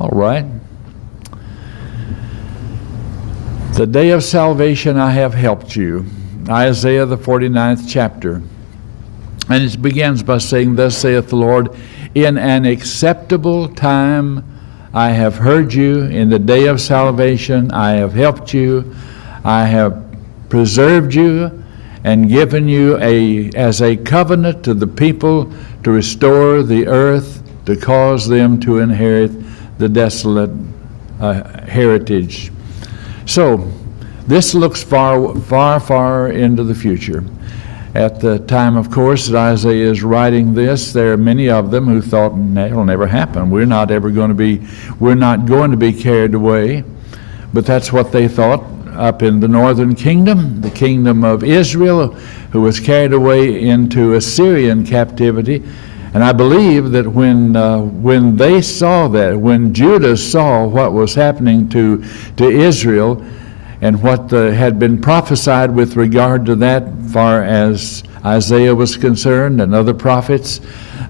All right. The day of salvation I have helped you. Isaiah the 49th chapter. And it begins by saying, Thus saith the Lord, in an acceptable time I have heard you. In the day of salvation I have helped you. I have preserved you and given you as a covenant to the people to restore the earth, to cause them to inherit the desolate heritage. So this looks far, far, far into the future. At the time, of course, that Isaiah is writing this, there are many of them who thought, it'll never happen. We're not going to be carried away. But that's what they thought up in the northern kingdom, the kingdom of Israel, who was carried away into Assyrian captivity. And I believe that when they saw that, when Judah saw what was happening to Israel, and what had been prophesied with regard to that, far as Isaiah was concerned and other prophets,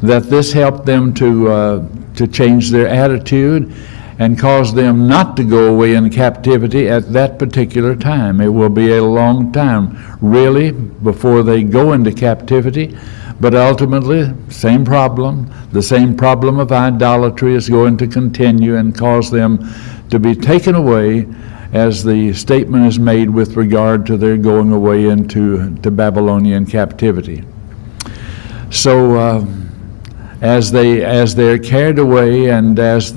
that this helped them to change their attitude and cause them not to go away in captivity at that particular time. It will be a long time, really, before they go into captivity. But ultimately, the same problem of idolatry is going to continue and cause them to be taken away, as the statement is made with regard to their going away into Babylonian captivity. So as they're carried away, and as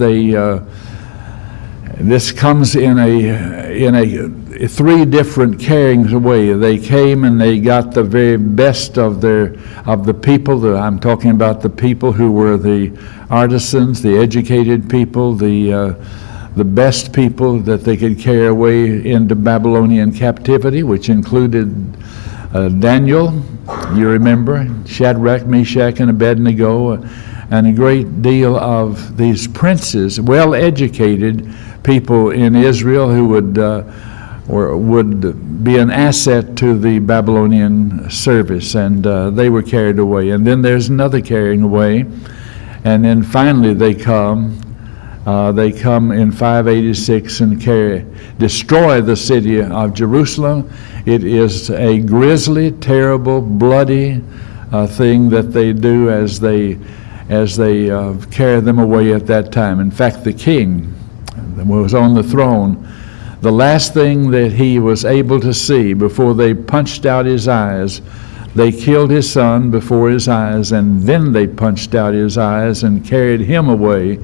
this comes in a three different carryings away. They came and they got the very best of the people. I'm talking about the people who were the artisans, the educated people, the best people that they could carry away into Babylonian captivity, which included Daniel, you remember, Shadrach, Meshach, and Abednego, and a great deal of these princes, well-educated people in Israel who would be an asset to the Babylonian service, and they were carried away. And then there's another carrying away, and then finally they come in 586 and destroy the city of Jerusalem. It is a grisly, terrible, bloody thing that they do as they carry them away at that time. In fact, the king was on the throne. The last thing that he was able to see before they punched out his eyes, they killed his son before his eyes, and then they punched out his eyes and carried him away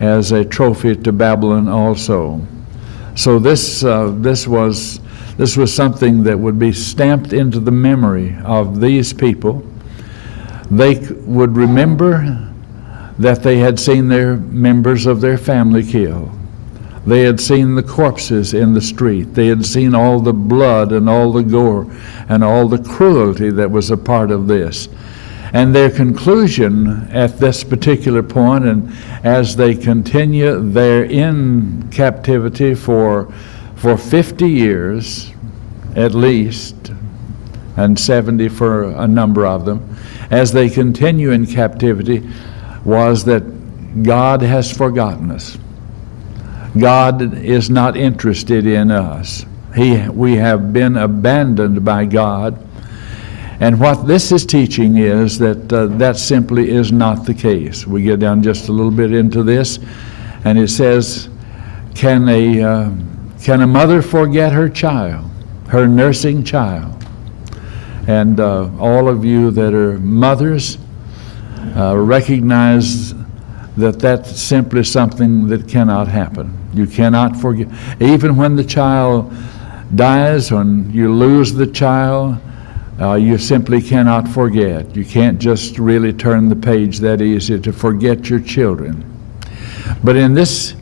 as a trophy to Babylon also. So this was something that would be stamped into the memory of these people. They would remember that they had seen their members of their family killed. They had seen the corpses in the street. They had seen all the blood and all the gore and all the cruelty that was a part of this. And their conclusion at this particular point, and as they continue there in captivity for 50 years at least, and 70 for a number of them, as they continue in captivity, was that God has forgotten us. God is not interested in us. We have been abandoned by God. And what this is teaching is that that simply is not the case. We get down just a little bit into this, and it says, can a mother forget her child, her nursing child? And all of you that are mothers recognize that that's simply something that cannot happen. You cannot forget. Even when the child dies, when you lose the child, you simply cannot forget. You can't just really turn the page that easy to forget your children. But in this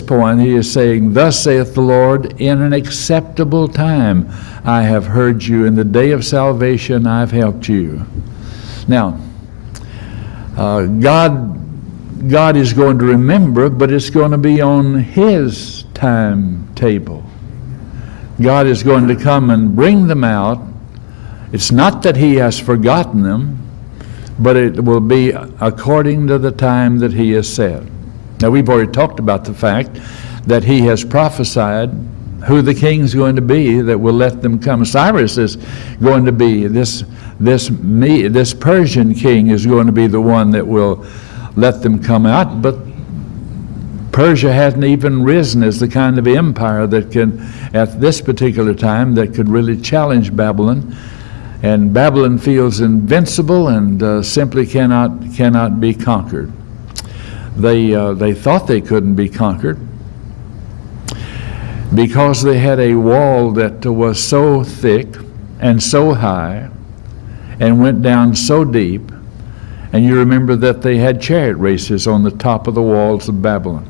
point, he is saying, Thus saith the Lord, in an acceptable time I have heard you. In the day of salvation I've helped you. Now, God is going to remember, but it's going to be on His timetable. God is going to come and bring them out. It's not that He has forgotten them, but it will be according to the time that He has set. Now, we've already talked about the fact that he has prophesied who the king's going to be that will let them come. Cyrus is going to be this Persian king is going to be the one that will let them come out, but Persia hadn't even risen as the kind of empire that can, at this particular time, that could really challenge Babylon. And Babylon feels invincible and simply cannot be conquered. They thought they couldn't be conquered because they had a wall that was so thick and so high and went down so deep. And you remember that they had chariot races on the top of the walls of Babylon.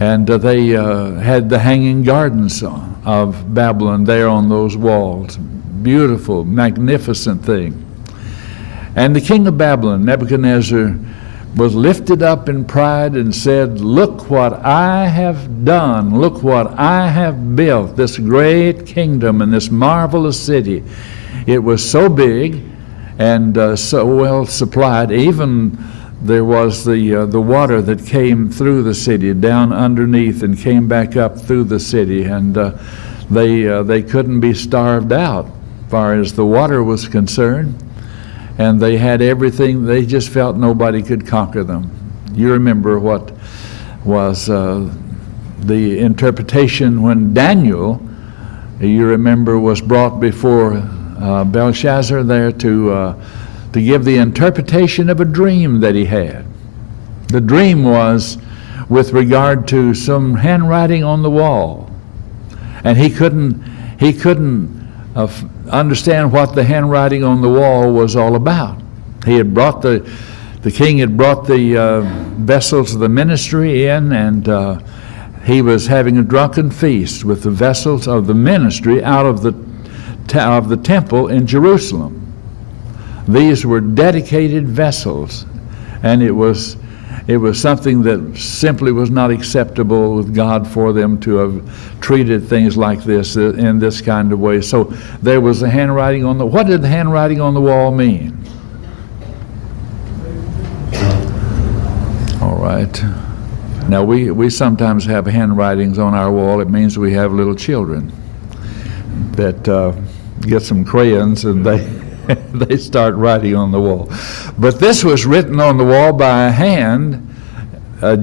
And they had the hanging gardens of Babylon there on those walls. Beautiful, magnificent thing. And the king of Babylon, Nebuchadnezzar, was lifted up in pride and said, "Look what I have done. Look what I have built, this great kingdom and this marvelous city." It was so big and so well supplied. Even there was the water that came through the city down underneath and came back up through the city, and they couldn't be starved out as far as the water was concerned. And they had everything. They just felt nobody could conquer them. You remember what was the interpretation when Daniel, you remember, was brought before Belshazzar there to give the interpretation of a dream that he had. The dream was with regard to some handwriting on the wall, and he couldn't understand what the handwriting on the wall was all about. He had brought the king had brought the vessels of the ministry in, and he was having a drunken feast with the vessels of the ministry out of the temple in Jerusalem. These were dedicated vessels, and it was something that simply was not acceptable with God for them to have treated things like this in this kind of way. So there was the handwriting on the... What did the handwriting on the wall mean? All right. Now we sometimes have handwritings on our wall. It means we have little children that get some crayons and they start writing on the wall. But this was written on the wall by a hand,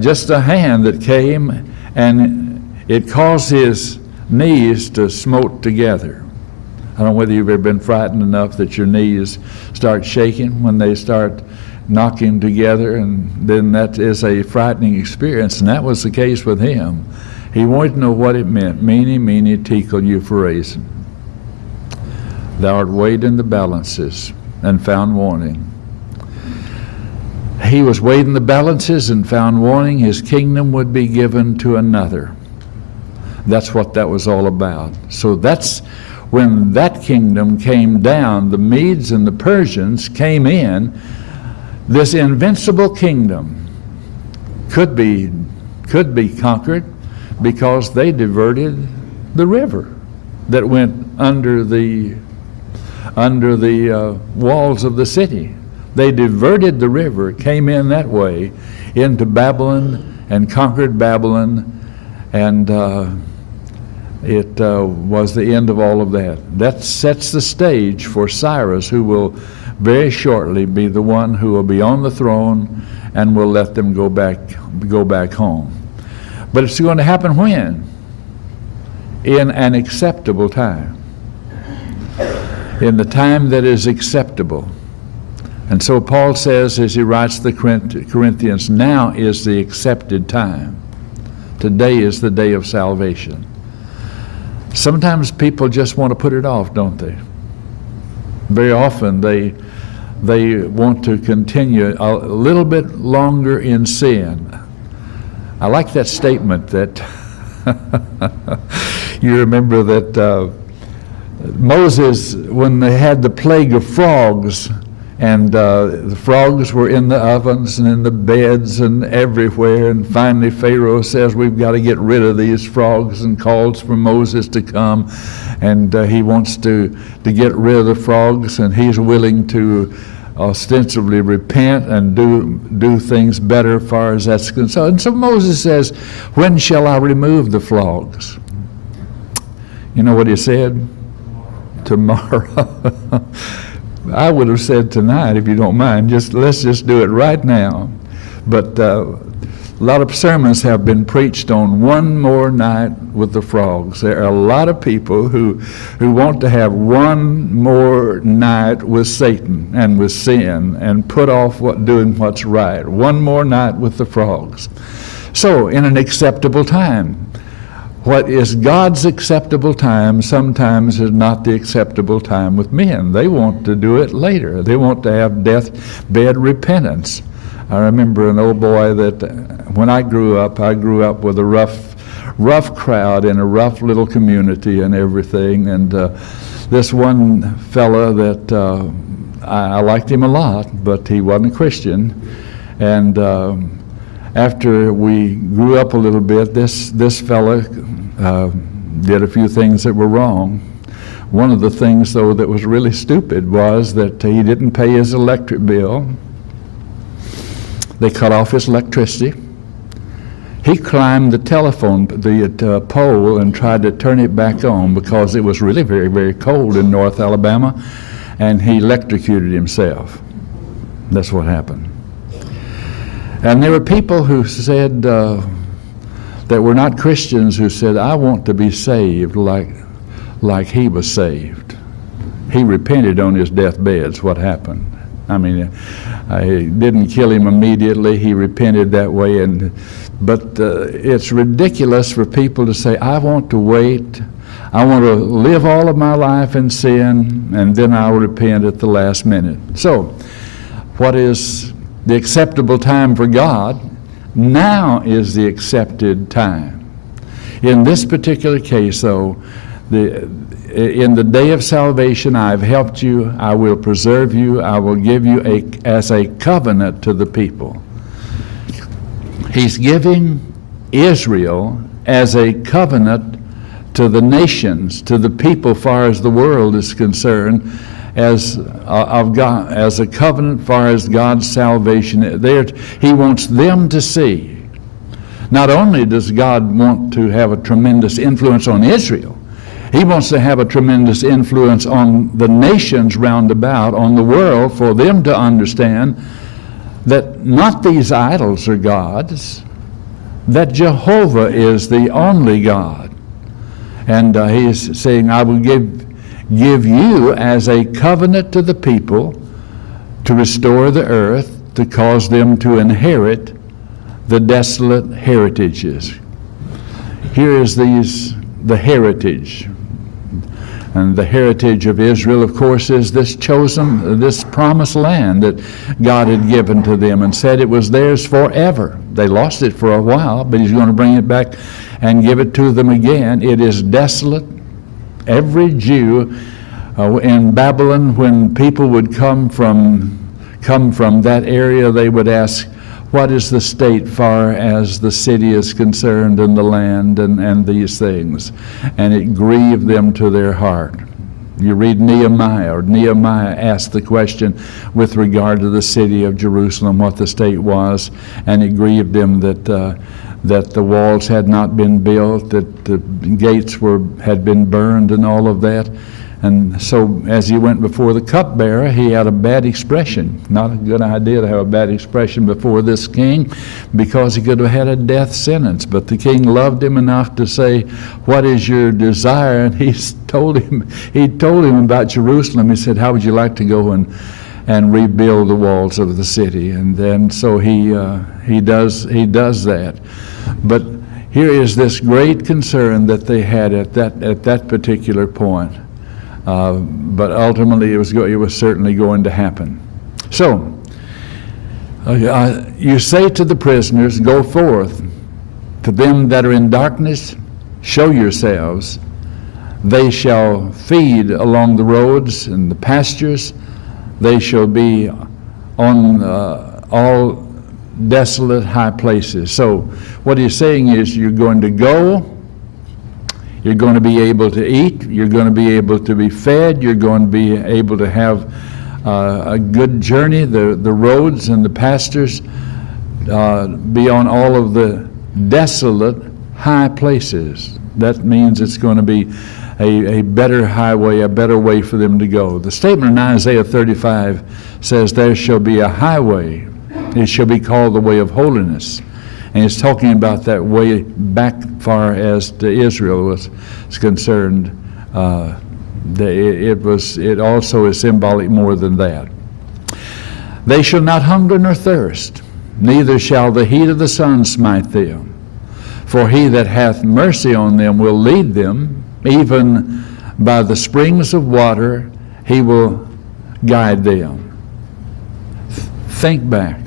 just a hand that came, and it caused his knees to smote together. I don't know whether you've ever been frightened enough that your knees start shaking when they start knocking together, and then that is a frightening experience, and that was the case with him. He wanted to know what it meant. Mene, mene, tekel, upharsin. Thou art weighed in the balances and found wanting. He was weighed in the balances and found wanting. His kingdom would be given to another. That's what that was all about. So that's when that kingdom came down. The Medes and the Persians came in. This invincible kingdom could be conquered because they diverted the river that went under the walls of the city. They diverted the river, came in that way into Babylon and conquered Babylon, and it was the end of all of that. That sets the stage for Cyrus, who will very shortly be the one who will be on the throne and will let them go back home. But it's going to happen when? In an acceptable time. In the time that is acceptable. And so Paul says, as he writes to the Corinthians, now is the accepted time. Today is the day of salvation. Sometimes people just want to put it off, don't they? Very often they want to continue a little bit longer in sin. I like that statement that you remember that Moses, when they had the plague of frogs, and the frogs were in the ovens and in the beds and everywhere, and finally Pharaoh says, we've got to get rid of these frogs, and calls for Moses to come, and he wants to get rid of the frogs, and he's willing to ostensibly repent and do things better as far as that's concerned. And so Moses says, when shall I remove the flogs? You know what he said? Tomorrow. I would have said tonight, if you don't mind. Let's just do it right now. But a lot of sermons have been preached on one more night with the frogs. There are a lot of people who want to have one more night with Satan and with sin and put off doing what's right. One more night with the frogs. So, in an acceptable time. What is God's acceptable time sometimes is not the acceptable time with men. They want to do it later. They want to have deathbed repentance. I remember an old boy that when I grew up with a rough crowd in a rough little community and everything. And this one fella that I liked him a lot, but he wasn't a Christian. And after we grew up a little bit, this fella did a few things that were wrong. One of the things, though, that was really stupid was that he didn't pay his electric bill. They cut off his electricity. He climbed the pole and tried to turn it back on because it was really very, very cold in North Alabama, and he electrocuted himself. That's what happened. And there were people who said, that were not Christians, who said, I want to be saved like he was saved. He repented on his deathbed, is what happened. I mean, I didn't kill him immediately. He repented that way. But it's ridiculous for people to say, I want to wait. I want to live all of my life in sin, and then I'll repent at the last minute. So, what is the acceptable time for God? Now is the accepted time. In this particular case, though, in the day of salvation, I've helped you, I will preserve you, I will give you as a covenant to the people. He's giving Israel as a covenant to the nations, to the people, far as the world is concerned, as of God, as a covenant far as God's salvation. He wants them to see. Not only does God want to have a tremendous influence on Israel, He wants to have a tremendous influence on the nations round about, on the world, for them to understand that not these idols are gods, that Jehovah is the only God. And He's saying, I will give you as a covenant to the people to restore the earth, to cause them to inherit the desolate heritages. Here is the heritage. And the heritage of Israel, of course, is this promised land that God had given to them and said it was theirs forever. They lost it for a while, but He's going to bring it back and give it to them again. It is desolate. Every Jew in Babylon, when people would come from that area, they would ask, what is the state far as the city is concerned, and the land and these things? And it grieved them to their heart. You read Nehemiah asked the question with regard to the city of Jerusalem, what the state was, and it grieved them that the walls had not been built, that the gates had been burned and all of that. And so as he went before the cupbearer, he had a bad expression. Not a good idea to have a bad expression before this king, because he could have had a death sentence. But the king loved him enough to say, what is your desire? And he told him about Jerusalem. He said, how would you like to go and rebuild the walls of the city? And then so he does that. But here is this great concern that they had at that particular point. But ultimately it was certainly going to happen. So, you say to the prisoners, go forth. To them that are in darkness, show yourselves. They shall feed along the roads and the pastures. They shall be on all desolate high places. So what he's saying is, you're going to go, you're going to be able to eat, you're going to be able to be fed, you're going to be able to have a good journey. The roads and the pastures be on all of the desolate high places. That means it's going to be a better highway, a better way for them to go. The statement in Isaiah 35 says, there shall be a highway. It shall be called the way of holiness. And it's talking about that way back far as to Israel was concerned. It also is symbolic more than that. They shall not hunger nor thirst, neither shall the heat of the sun smite them. For he that hath mercy on them will lead them, even by the springs of water he will guide them. Think back.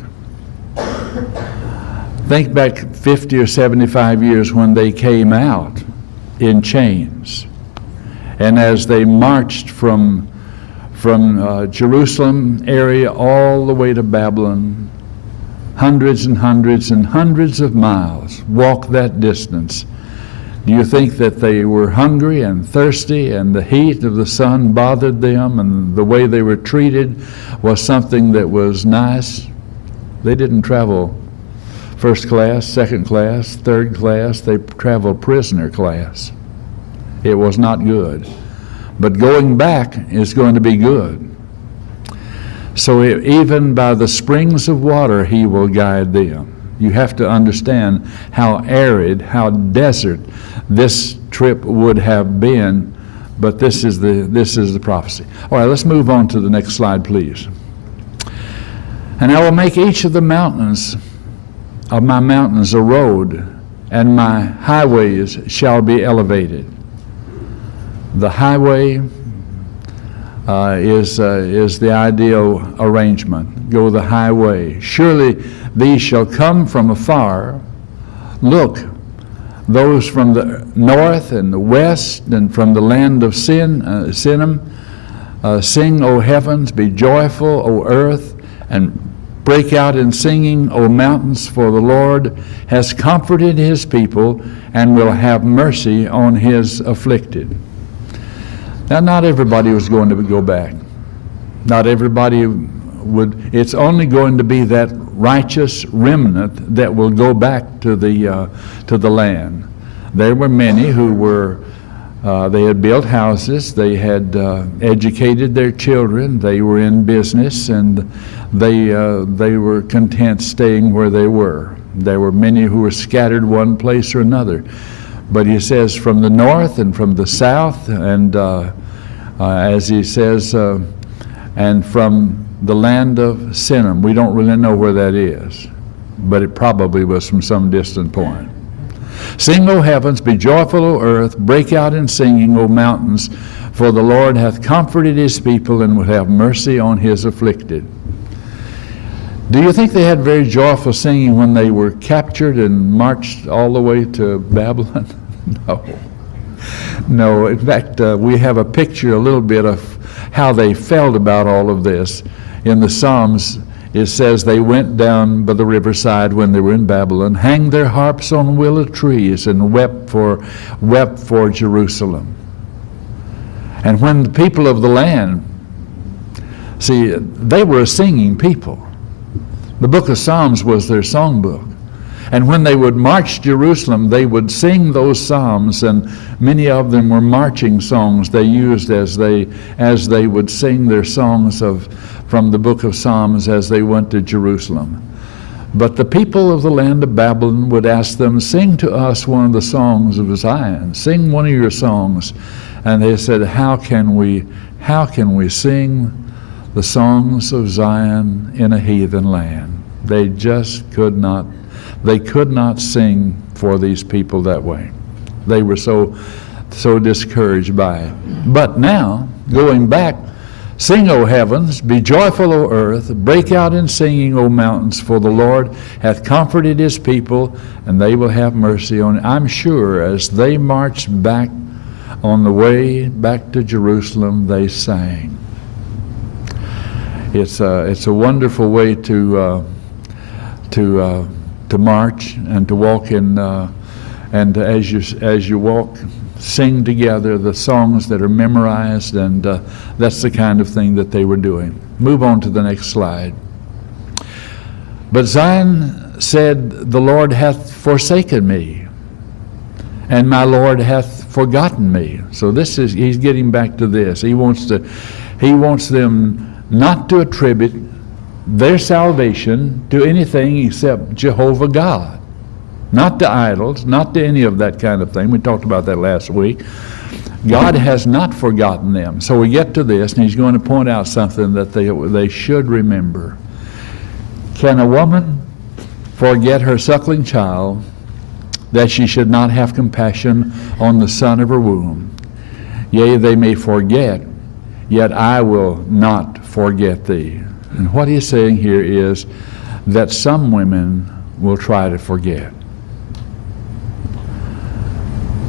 Think back 50 or 75 years when they came out in chains. And as they marched from Jerusalem area all the way to Babylon, hundreds and hundreds and hundreds of miles, walked that distance. Do you think that they were hungry and thirsty and the heat of the sun bothered them and the way they were treated was something that was nice? They didn't travel first class, second class, third class. They traveled prisoner class. It was not good. But going back is going to be good. So even by the springs of water he will guide them. You have to understand how arid, how desert this trip would have been, but this is the prophecy. All right, let's move on to the next slide, please. And I will make each of the mountains of my mountains a road, and my highways shall be elevated. The highway is the ideal arrangement. Go the highway. Surely these shall come from afar. Look, those from the north and the west and from the land of Sinim, sing, O heavens, be joyful, O earth, and break out in singing, O mountains, for the Lord has comforted his people and will have mercy on his afflicted. Now, not everybody was going to go back. Not everybody would. It's only going to be that righteous remnant that will go back to the land. There were many who were. They had built houses. They had educated their children. They were in business, and they were content staying where they were. There were many who were scattered one place or another. But he says from the north and from the south, and as he says, and from the land of Sinim. We don't really know where that is, but it probably was from some distant point. Sing, O heavens, be joyful, O earth, break out in singing, O mountains, for the Lord hath comforted his people and will have mercy on his afflicted. Do you think they had very joyful singing when they were captured and marched all the way to Babylon? No. No. In fact, we have a picture a little bit of how they felt about all of this. In the Psalms, it says they went down by the riverside when they were in Babylon, hanged their harps on willow trees, and wept for Jerusalem. And when the people of the land, see, they were a singing people. The book of Psalms was their songbook. And when they would march Jerusalem, they would sing those psalms, and many of them were marching songs they used as they would sing their songs from the book of Psalms as they went to Jerusalem. But the people of the land of Babylon would ask them, sing to us one of the songs of Zion. Sing one of your songs. And they said, how can we sing the songs of Zion in a heathen land? They just could not. They could not sing for these people that way. They were so discouraged by it. But now, going back, sing, O heavens, be joyful, O earth, break out in singing, O mountains, for the Lord hath comforted his people, and they will have mercy on it. I'm sure as they marched back on the way back to Jerusalem, they sang. It's a wonderful way to march and to walk in And as you walk, sing together the songs that are memorized, and that's the kind of thing that they were doing. Move on to the next slide. But Zion said, the Lord hath forsaken me, and my Lord hath forgotten me. So he's getting back to this. He wants them not to attribute their salvation to anything except Jehovah God. Not to idols, not to any of that kind of thing. We talked about that last week. God has not forgotten them. So we get to this, and he's going to point out something that they should remember. Can a woman forget her suckling child, that she should not have compassion on the son of her womb? Yea, they may forget, yet I will not forget thee. And what he's saying here is that some women will try to forget.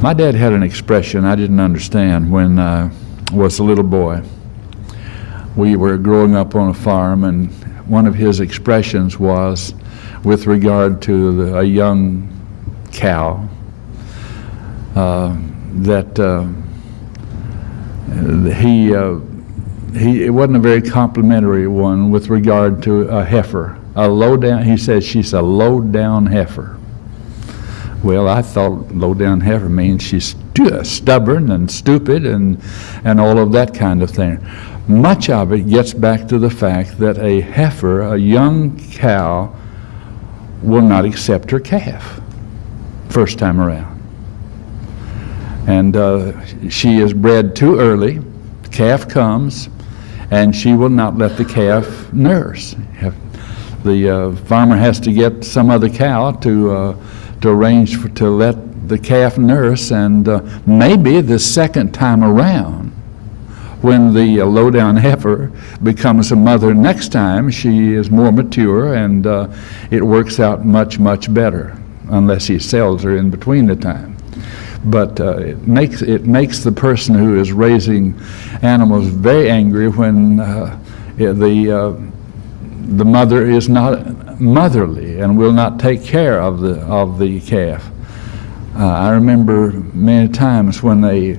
My dad had an expression I didn't understand when I was a little boy. We were growing up on a farm, and one of his expressions was with regard to a young cow that it wasn't a very complimentary one with regard to a heifer. He says she's a low-down heifer. Well, I thought low-down heifer means she's stubborn and stupid and all of that kind of thing. Much of it gets back to the fact that a heifer, a young cow, will not accept her calf first time around. And she is bred too early. The calf comes, and she will not let the calf nurse. The farmer has to get some other cow to arrange to let the calf nurse, and maybe the second time around, when the low-down heifer becomes a mother next time, she is more mature, and it works out much, much better, unless he sells her in between the time. But it makes the person who is raising animals very angry when the mother is not motherly and will not take care of the calf. I remember many times when a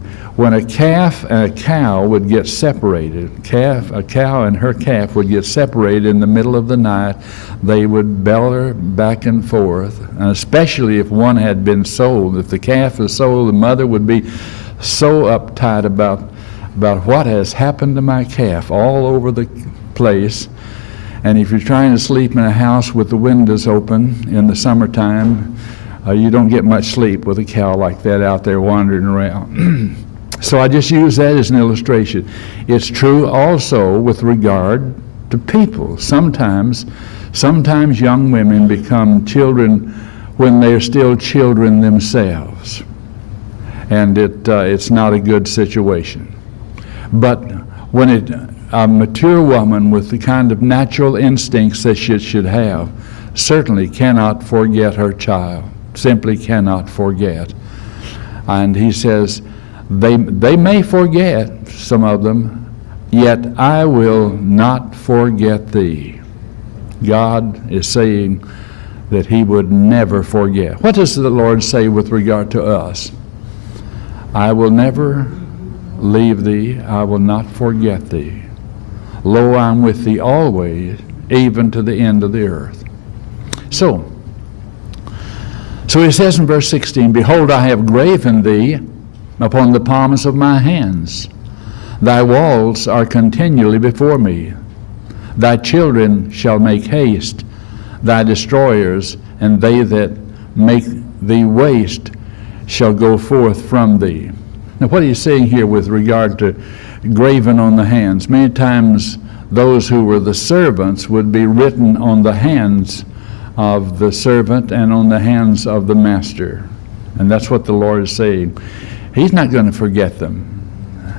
calf and a cow would get separated, a cow and her calf would get separated in the middle of the night. They would bellow back and forth, and especially if one had been sold. If the calf was sold, the mother would be so uptight about what has happened to my calf all over the place. And if you're trying to sleep in a house with the windows open in the summertime, you don't get much sleep with a cow like that out there wandering around. So I just use that as an illustration. It's true also with regard to people. Sometimes young women become children when they're still children themselves. And it's not a good situation. But when a mature woman with the kind of natural instincts that she should have certainly cannot forget her child, simply cannot forget. And he says, they may forget, some of them, yet I will not forget thee. God is saying that he would never forget. What does the Lord say with regard to us? I will never leave thee, I will not forget thee. Lo, I'm with thee always, even to the end of the earth. So he says in verse 16, behold, I have graven thee upon the palms of my hands. Thy walls are continually before me. Thy children shall make haste, thy destroyers, and they that make thee waste shall go forth from thee. Now what are you saying here with regard to graven on the hands? Many times those who were the servants would be written on the hands of the servant and on the hands of the master. And that's what the Lord is saying. He's not going to forget them.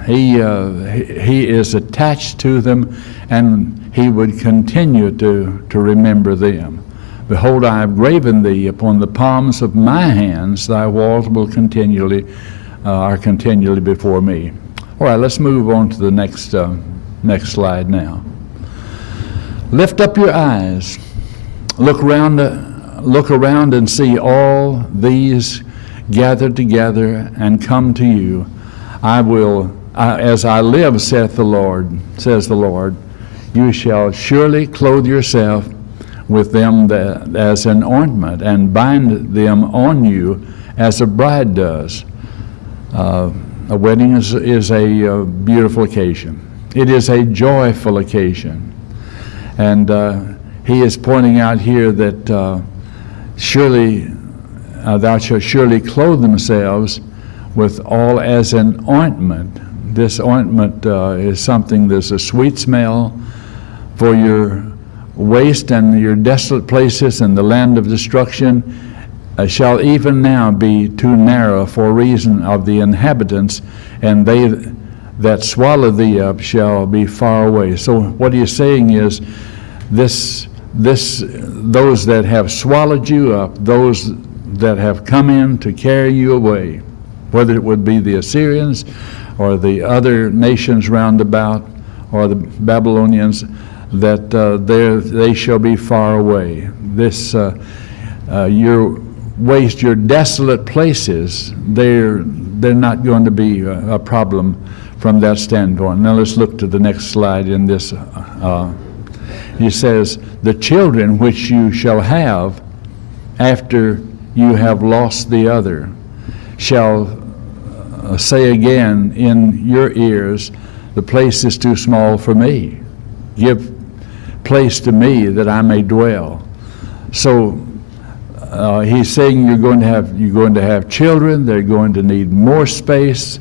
He is attached to them, and he would continue to remember them. Behold, I have graven thee upon the palms of my hands. Thy walls will are continually before me. All right, let's move on to the next slide now. Lift up your eyes. Look around and see all these gathered together and come to you, as I live, says the Lord, you shall surely clothe yourself with them as an ointment, and bind them on you as a bride does. A wedding is a beautiful occasion. It is a joyful occasion. And he is pointing out here that surely thou shalt surely clothe themselves with all as an ointment. This ointment is something that's a sweet smell for your waste and your desolate places, and the land of destruction shall even now be too narrow for reason of the inhabitants, and they that swallow thee up shall be far away. So what he's saying is those that have swallowed you up, those that have come in to carry you away, whether it would be the Assyrians or the other nations round about, or the Babylonians, that they shall be far away. Your waste, your desolate places, they're not going to be a problem from that standpoint. Now let's look to the next slide in this. He says, the children which you shall have after you have lost the other shall say again in your ears, the place is too small for me. Give place to me that I may dwell. So he's saying you're going to have children. They're going to need more space.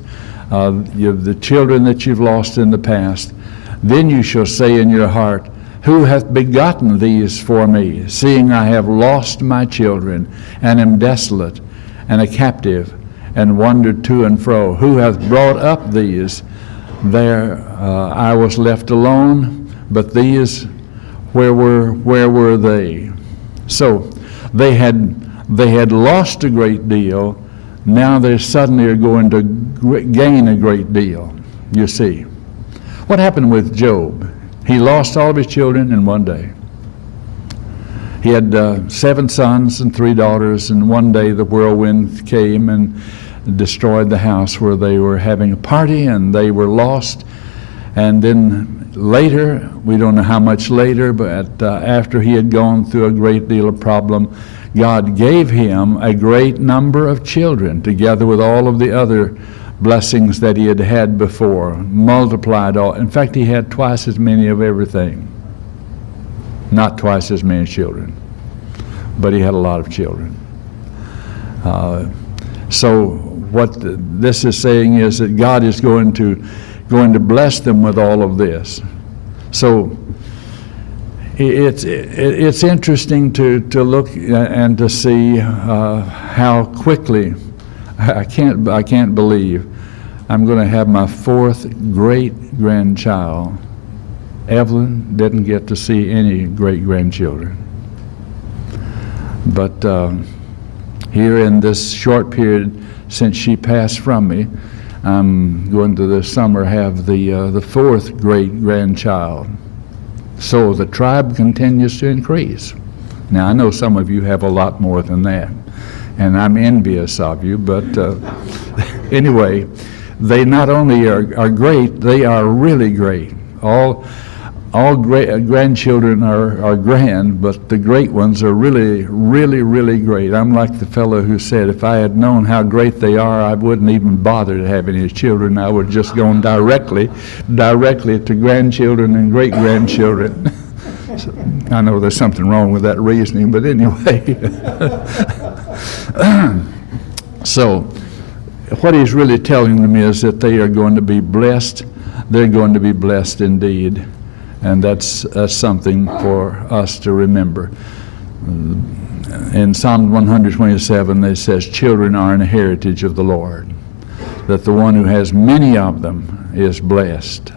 You have the children that you've lost in the past. Then you shall say in your heart, who hath begotten these for me, seeing I have lost my children, and am desolate, and a captive, and wandered to and fro? Who hath brought up these? There I was left alone, but these, where were they? So they had lost a great deal. Now they suddenly are going to gain a great deal. You see, what happened with Job? He lost all of his children in one day. He had 7 sons and 3 daughters, and one day the whirlwind came and destroyed the house where they were having a party, and they were lost. And then later, we don't know how much later, but after he had gone through a great deal of problem, God gave him a great number of children, together with all of the other blessings that he had had before, multiplied all. In fact, he had twice as many of everything. Not twice as many children, but he had a lot of children. So what this is saying is that God is going to bless them with all of this. So it's interesting to look and to see how quickly. I can't believe I'm going to have my 4th great-grandchild. Evelyn didn't get to see any great-grandchildren. But here in this short period since she passed from me, I'm going to this summer have the 4th great-grandchild. So the tribe continues to increase. Now, I know some of you have a lot more than that, and I'm envious of you, but anyway, they not only are great, they are really great. All grandchildren are grand, but the great ones are really, really, really great. I'm like the fellow who said, if I had known how great they are, I wouldn't even bother to have any children. I would just go directly to grandchildren and great-grandchildren. So, I know there's something wrong with that reasoning, but anyway. So what he's really telling them is that they are going to be blessed. They're going to be blessed indeed. And that's something for us to remember. In Psalm 127, it says, children are an heritage of the Lord, that the one who has many of them is blessed.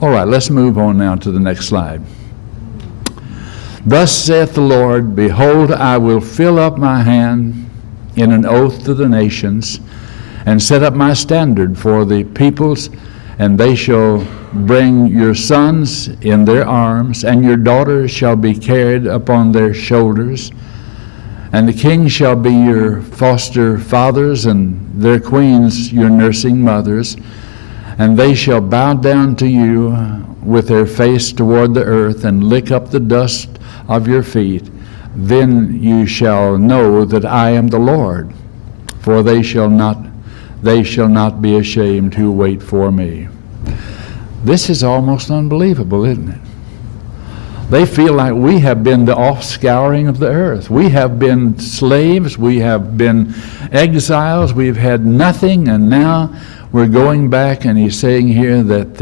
All right, let's move on now to the next slide. Thus saith the Lord, behold, I will fill up my hand in an oath to the nations, and set up my standard for the peoples, and they shall bring your sons in their arms, and your daughters shall be carried upon their shoulders, And the kings shall be your foster fathers, and their queens your nursing mothers. And they shall bow down to you with their face toward the earth, and lick up the dust of your feet. Then you shall know that I am the Lord, for they shall not be ashamed who wait for me. This is almost unbelievable, isn't it? They feel like we have been the offscouring of the earth. We have been slaves. We have been exiles. We've had nothing, and now we're going back, and he's saying here that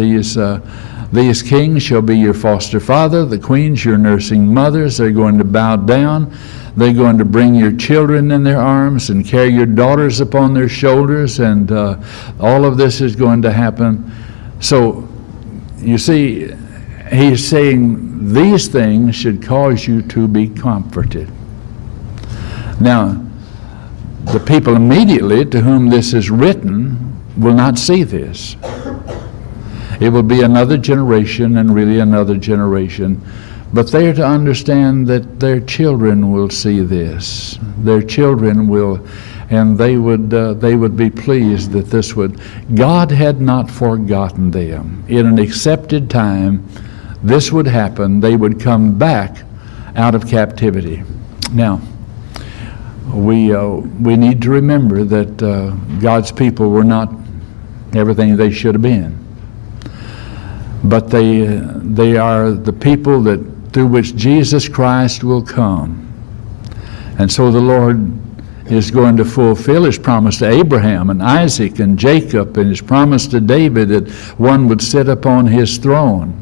these kings shall be your foster father, the queens your nursing mothers. They're going to bow down. They're going to bring your children in their arms and carry your daughters upon their shoulders, and all of this is going to happen. So, you see, he's saying these things should cause you to be comforted. Now, the people immediately to whom this is written will not see this. It will be another generation, and really another generation. But they are to understand that their children will see this. Their children will, and they would be pleased that this would. God had not forgotten them. In an accepted time, this would happen. They would come back out of captivity. Now, we need to remember that God's people were not everything they should have been. But they are the people that through which Jesus Christ will come. And so the Lord is going to fulfill his promise to Abraham and Isaac and Jacob, and his promise to David that one would sit upon his throne.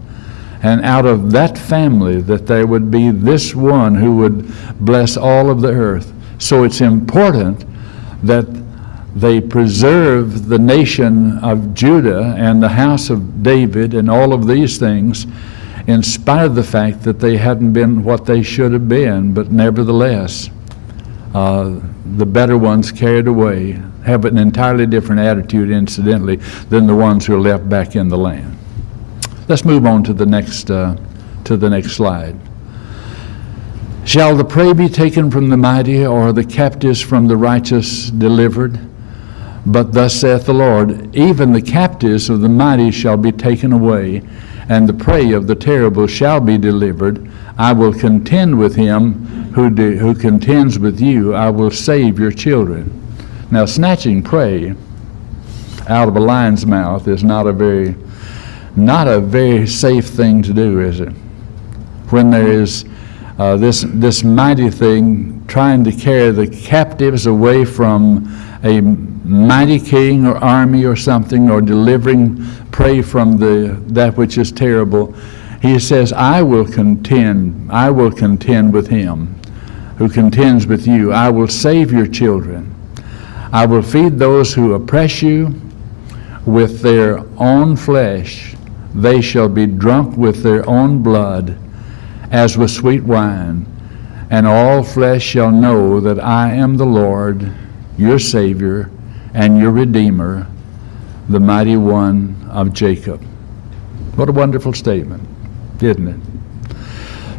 And out of that family that there would be this one who would bless all of the earth. So it's important that they preserve the nation of Judah and the house of David and all of these things, in spite of the fact that they hadn't been what they should have been. But nevertheless, the better ones carried away have an entirely different attitude, incidentally, than the ones who are left back in the land. Let's move on to the next slide. Shall the prey be taken from the mighty, or the captives from the righteous delivered? But thus saith the Lord, even the captives of the mighty shall be taken away, and the prey of the terrible shall be delivered. I will contend with him who contends with you. I will save your children. Now, snatching prey out of a lion's mouth is not a very safe thing to do, is it? When there is this mighty thing trying to carry the captives away from a mighty king or army or something, or delivering prey from that which is terrible, he says, I will contend with him who contends with you. I will save your children. I will feed those who oppress you with their own flesh. They shall be drunk with their own blood, as with sweet wine. And all flesh shall know that I am the Lord, your Savior and your Redeemer, the mighty one of Jacob. What a wonderful statement, isn't it?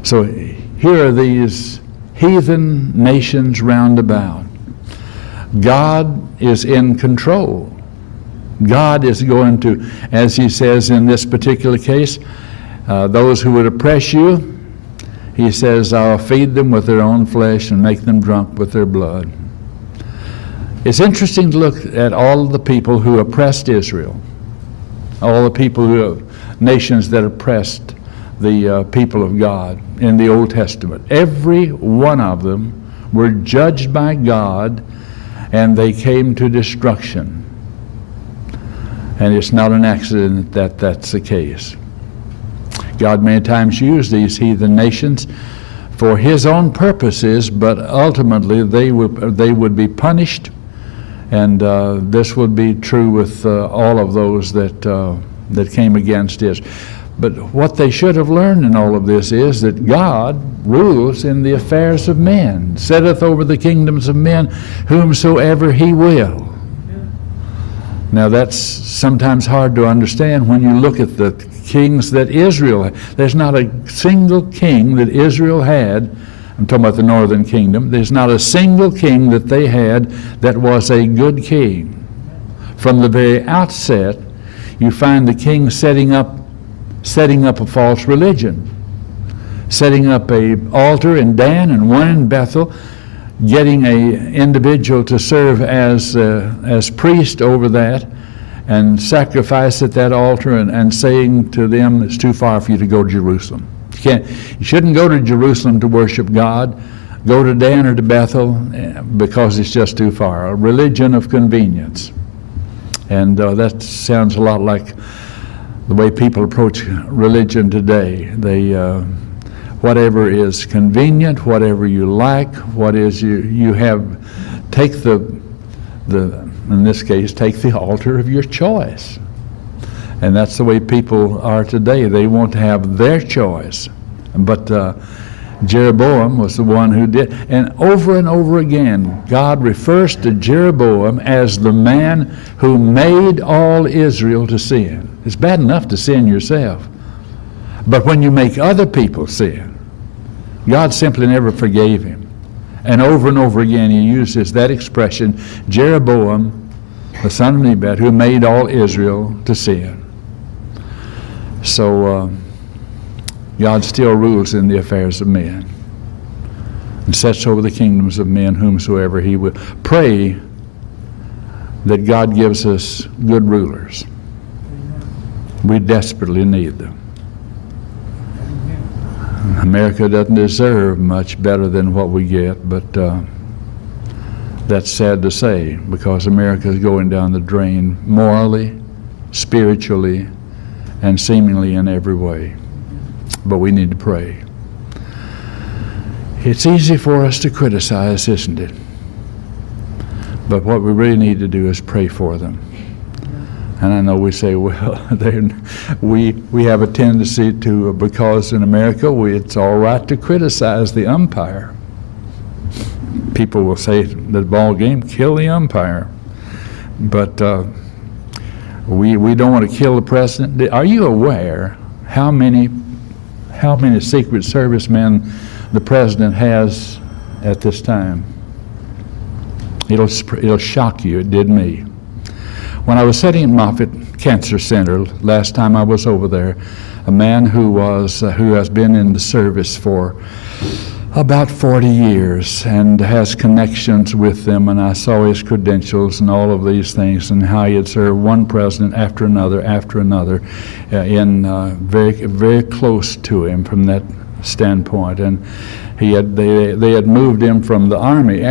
So here are these heathen nations round about. God is in control. God is going to, as he says in this particular case, those who would oppress you, he says, I'll feed them with their own flesh and make them drunk with their blood. It's interesting to look at all the people who oppressed Israel, all the people nations that oppressed the people of God in the Old Testament. Every one of them were judged by God, and they came to destruction. And it's not an accident that that's the case. God many times used these heathen nations for his own purposes, but ultimately they would be punished, and this would be true with all of those that came against Israel. But what they should have learned in all of this is that God rules in the affairs of men, setteth over the kingdoms of men whomsoever he will. Now that's sometimes hard to understand when you look at the kings that Israel had. There's not a single king that Israel had I'm talking about the northern kingdom. There's not a single king that they had that was a good king. From the very outset, you find the king setting up a false religion, setting up an altar in Dan and one in Bethel, getting a individual to serve as priest over that, and sacrifice at that altar, and saying to them, it's too far for you to go to Jerusalem. You shouldn't go to Jerusalem to worship God. Go to Dan or to Bethel because it's just too far. A religion of convenience. And that sounds a lot like the way people approach religion today. They, whatever is convenient, whatever you like, what is you have, take the in this case, take the altar of your choice. And that's the way people are today. They want to have their choice. But Jeroboam was the one who did. And over again, God refers to Jeroboam as the man who made all Israel to sin. It's bad enough to sin yourself. But when you make other people sin, God simply never forgave him. And over again, he uses that expression, Jeroboam, the son of Nebat, who made all Israel to sin. So God still rules in the affairs of men and sets over the kingdoms of men whomsoever he will. Pray that God gives us good rulers. We desperately need them. America doesn't deserve much better than what we get, but that's sad to say, because America is going down the drain morally, spiritually, and seemingly in every way. But we need to pray. It's easy for us to criticize, isn't it? But what we really need to do is pray for them. And I know we say, well, we have a tendency to, because in America it's all right to criticize the umpire. People will say the ball game, kill the umpire. But we don't want to kill the president. Are you aware how many Secret Service men the president has at this time? It'll shock you. It did me. When I was sitting at Moffitt Cancer Center last time I was over there, a man who has been in the service for about 40 years and has connections with them, and I saw his credentials and all of these things and how he had served one president after another, very, very close to him from that standpoint. And they had moved him from the Army the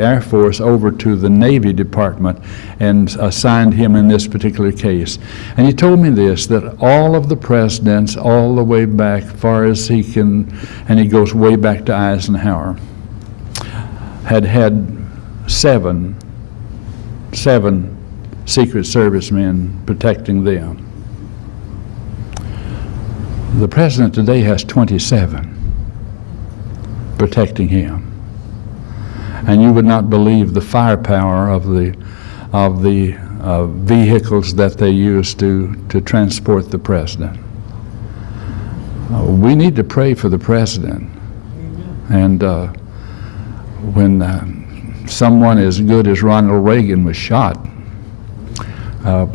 Air Force over to the Navy Department and assigned him in this particular case. And he told me this, that all of the presidents, all the way back, far as he can, and he goes way back to Eisenhower, had seven Secret Service men protecting them. The president today has 27 protecting him. And you would not believe the firepower of the vehicles that they use to transport the president. We need to pray for the president. And when someone as good as Ronald Reagan was shot, a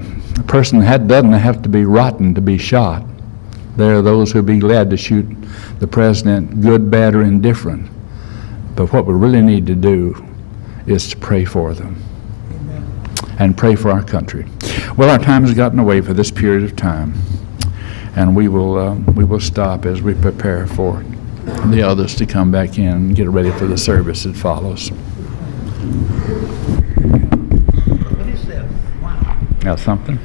person doesn't have to be rotten to be shot. There are those who would be glad to shoot the president, good, bad, or indifferent. But what we really need to do is to pray for them. Amen. And pray for our country. Well, our time has gotten away for this period of time, and we will stop as we prepare for the others to come back in and get ready for the service that follows. What is that? Wow. Got something?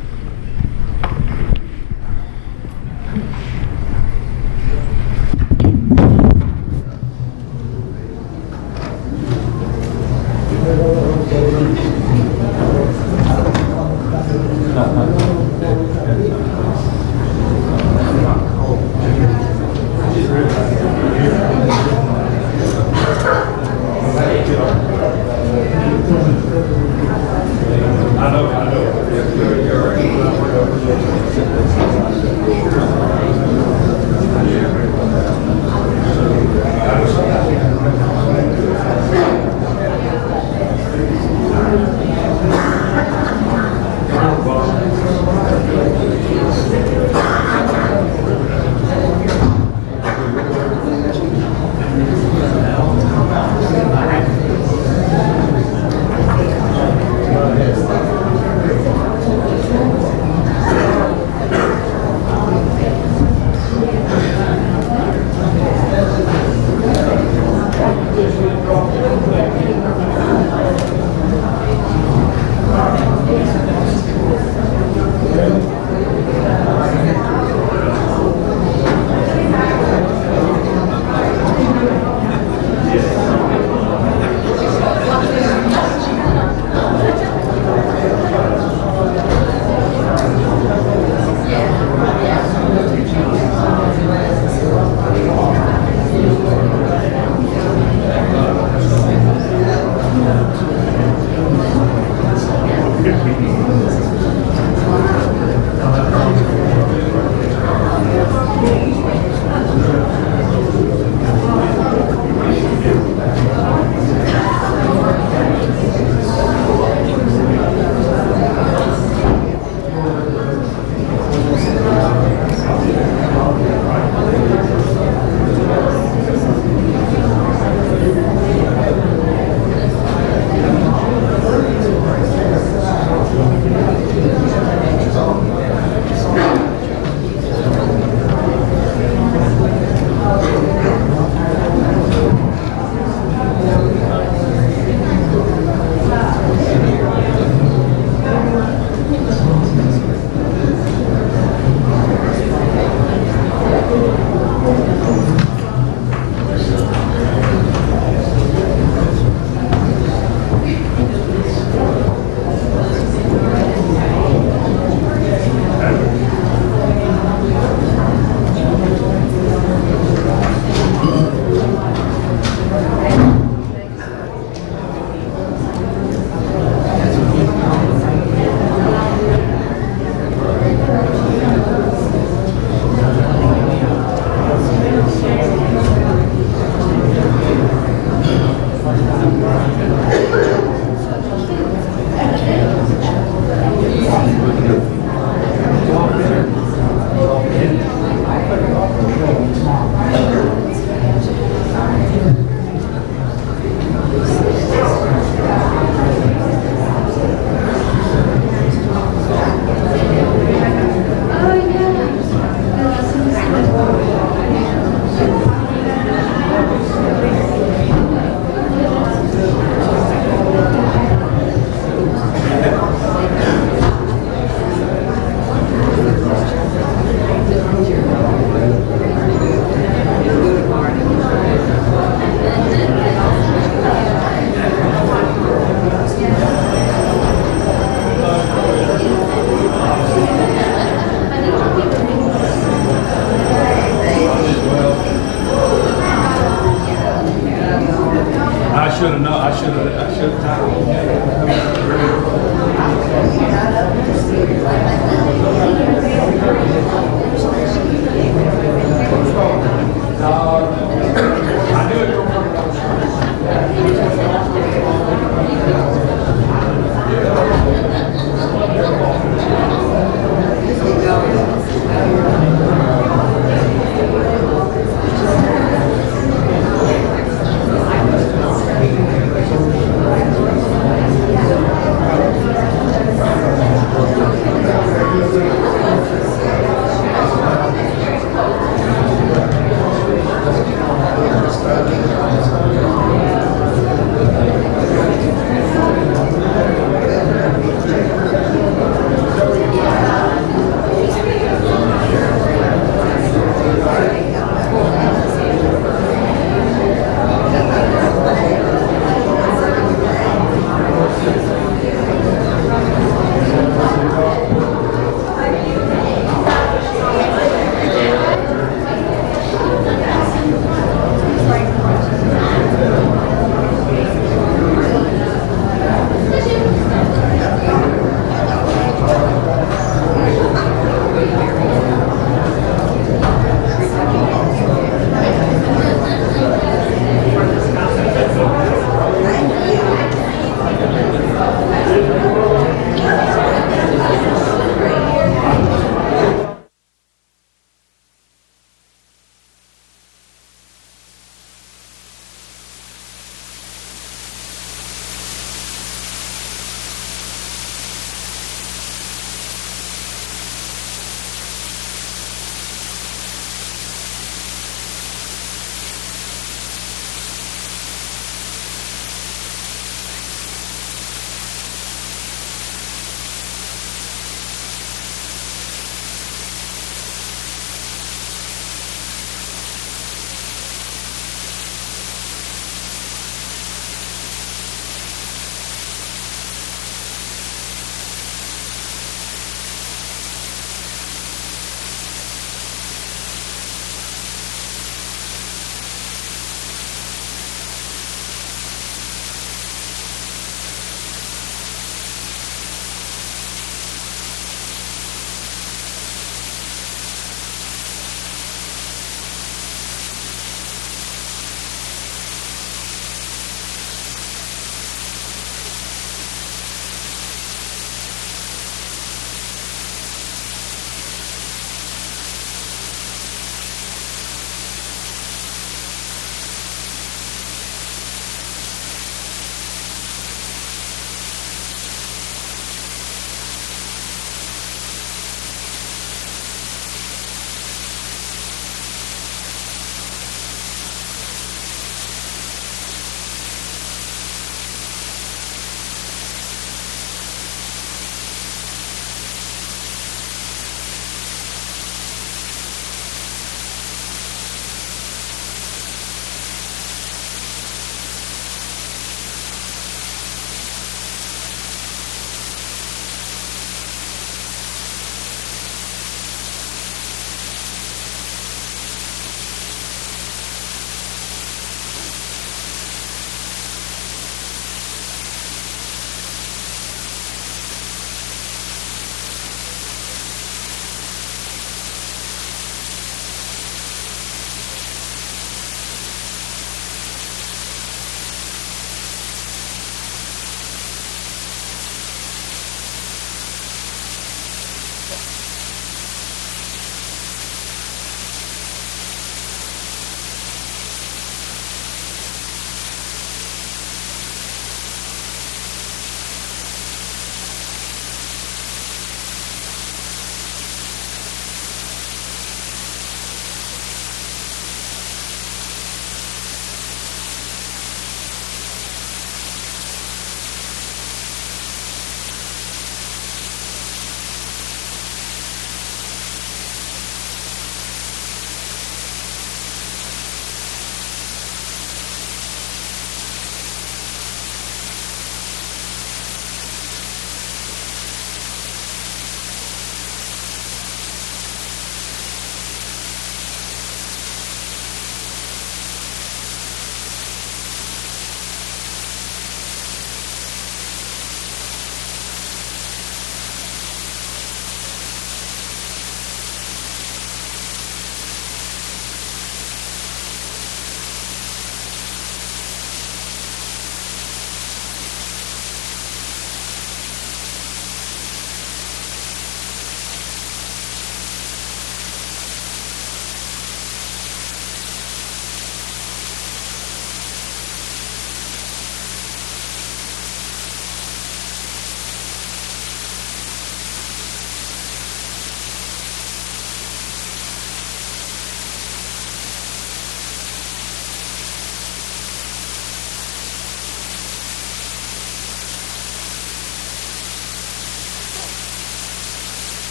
I should have known. I should have.